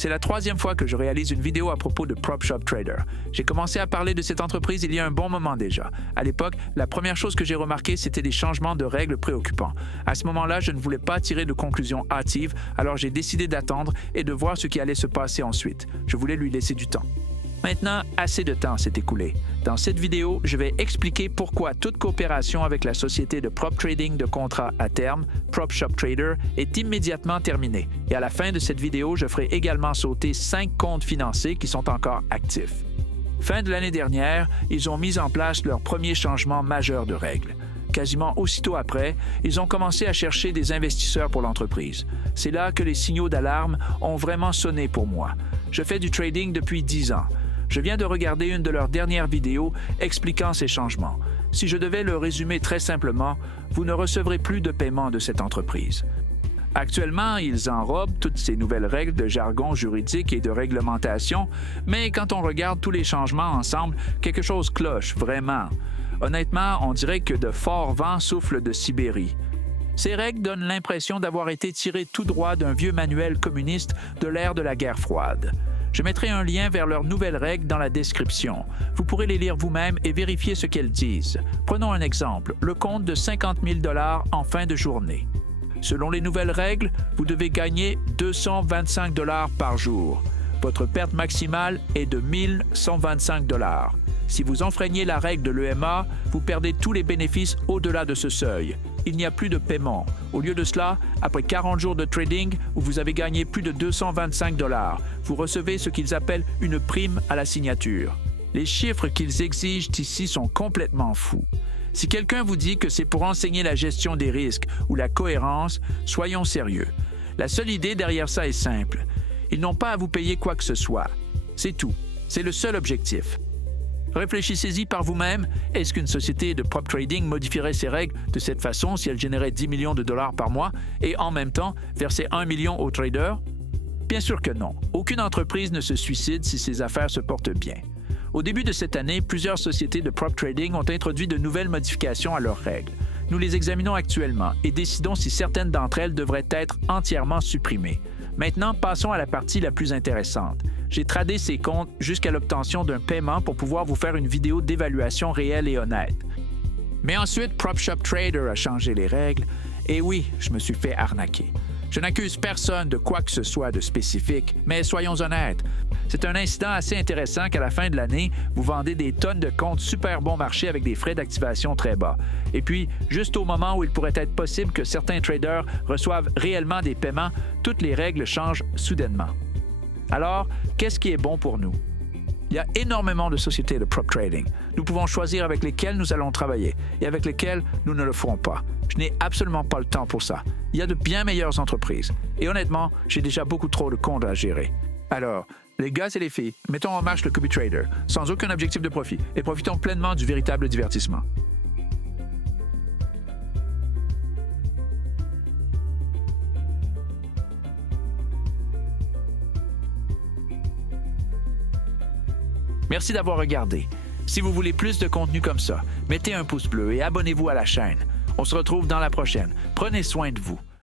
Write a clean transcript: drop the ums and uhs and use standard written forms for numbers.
C'est la troisième fois que je réalise une vidéo à propos de PropShop Trader. J'ai commencé à parler de cette entreprise il y a un bon moment déjà. À l'époque, la première chose que j'ai remarqué, c'était des changements de règles préoccupants. À ce moment-là, je ne voulais pas tirer de conclusions hâtives, alors j'ai décidé d'attendre et de voir ce qui allait se passer ensuite. Je voulais lui laisser du temps. Maintenant, assez de temps s'est écoulé. Dans cette vidéo, je vais expliquer pourquoi toute coopération avec la société de prop trading de contrats à terme, PropShop Trader, est immédiatement terminée. Et à la fin de cette vidéo, je ferai également sauter 5 comptes financiers qui sont encore actifs. Fin de l'année dernière, ils ont mis en place leur premier changement majeur de règles. Quasiment aussitôt après, ils ont commencé à chercher des investisseurs pour l'entreprise. C'est là que les signaux d'alarme ont vraiment sonné pour moi. Je fais du trading depuis 10 ans. Je viens de regarder une de leurs dernières vidéos expliquant ces changements. Si je devais le résumer très simplement, vous ne recevrez plus de paiement de cette entreprise. Actuellement, ils enrobent toutes ces nouvelles règles de jargon juridique et de réglementation, mais quand on regarde tous les changements ensemble, quelque chose cloche, vraiment. Honnêtement, on dirait que de forts vents soufflent de Sibérie. Ces règles donnent l'impression d'avoir été tirées tout droit d'un vieux manuel communiste de l'ère de la guerre froide. Je mettrai un lien vers leurs nouvelles règles dans la description. Vous pourrez les lire vous-même et vérifier ce qu'elles disent. Prenons un exemple, le compte de 50 000 $ en fin de journée. Selon les nouvelles règles, vous devez gagner 225 $ par jour. Votre perte maximale est de 1 125 $. Si vous enfreignez la règle de l'EMA, vous perdez tous les bénéfices au-delà de ce seuil. Il n'y a plus de paiement. Au lieu de cela, après 40 jours de trading où vous avez gagné plus de 225 $, vous recevez ce qu'ils appellent une prime à la signature. Les chiffres qu'ils exigent ici sont complètement fous. Si quelqu'un vous dit que c'est pour enseigner la gestion des risques ou la cohérence, soyons sérieux. La seule idée derrière ça est simple. Ils n'ont pas à vous payer quoi que ce soit. C'est tout. C'est le seul objectif. Réfléchissez-y par vous-même. Est-ce qu'une société de prop trading modifierait ses règles de cette façon si elle générait 10 millions de dollars par mois et en même temps versait 1 million aux traders? Bien sûr que non. Aucune entreprise ne se suicide si ses affaires se portent bien. Au début de cette année, plusieurs sociétés de prop trading ont introduit de nouvelles modifications à leurs règles. Nous les examinons actuellement et décidons si certaines d'entre elles devraient être entièrement supprimées. Maintenant, passons à la partie la plus intéressante. J'ai tradé ces comptes jusqu'à l'obtention d'un paiement pour pouvoir vous faire une vidéo d'évaluation réelle et honnête. Mais ensuite, PropShop Trader a changé les règles et oui, je me suis fait arnaquer. Je n'accuse personne de quoi que ce soit de spécifique, mais soyons honnêtes. C'est un incident assez intéressant qu'à la fin de l'année, vous vendez des tonnes de comptes super bon marché avec des frais d'activation très bas. Et puis, juste au moment où il pourrait être possible que certains traders reçoivent réellement des paiements, toutes les règles changent soudainement. Alors, qu'est-ce qui est bon pour nous? Il y a énormément de sociétés de prop trading. Nous pouvons choisir avec lesquelles nous allons travailler et avec lesquelles nous ne le ferons pas. Je n'ai absolument pas le temps pour ça. Il y a de bien meilleures entreprises. Et honnêtement, j'ai déjà beaucoup trop de comptes à gérer. Alors, les gars et les filles, mettons en marche le CubiTrader, sans aucun objectif de profit, et profitons pleinement du véritable divertissement. Merci d'avoir regardé. Si vous voulez plus de contenu comme ça, mettez un pouce bleu et abonnez-vous à la chaîne. On se retrouve dans la prochaine. Prenez soin de vous.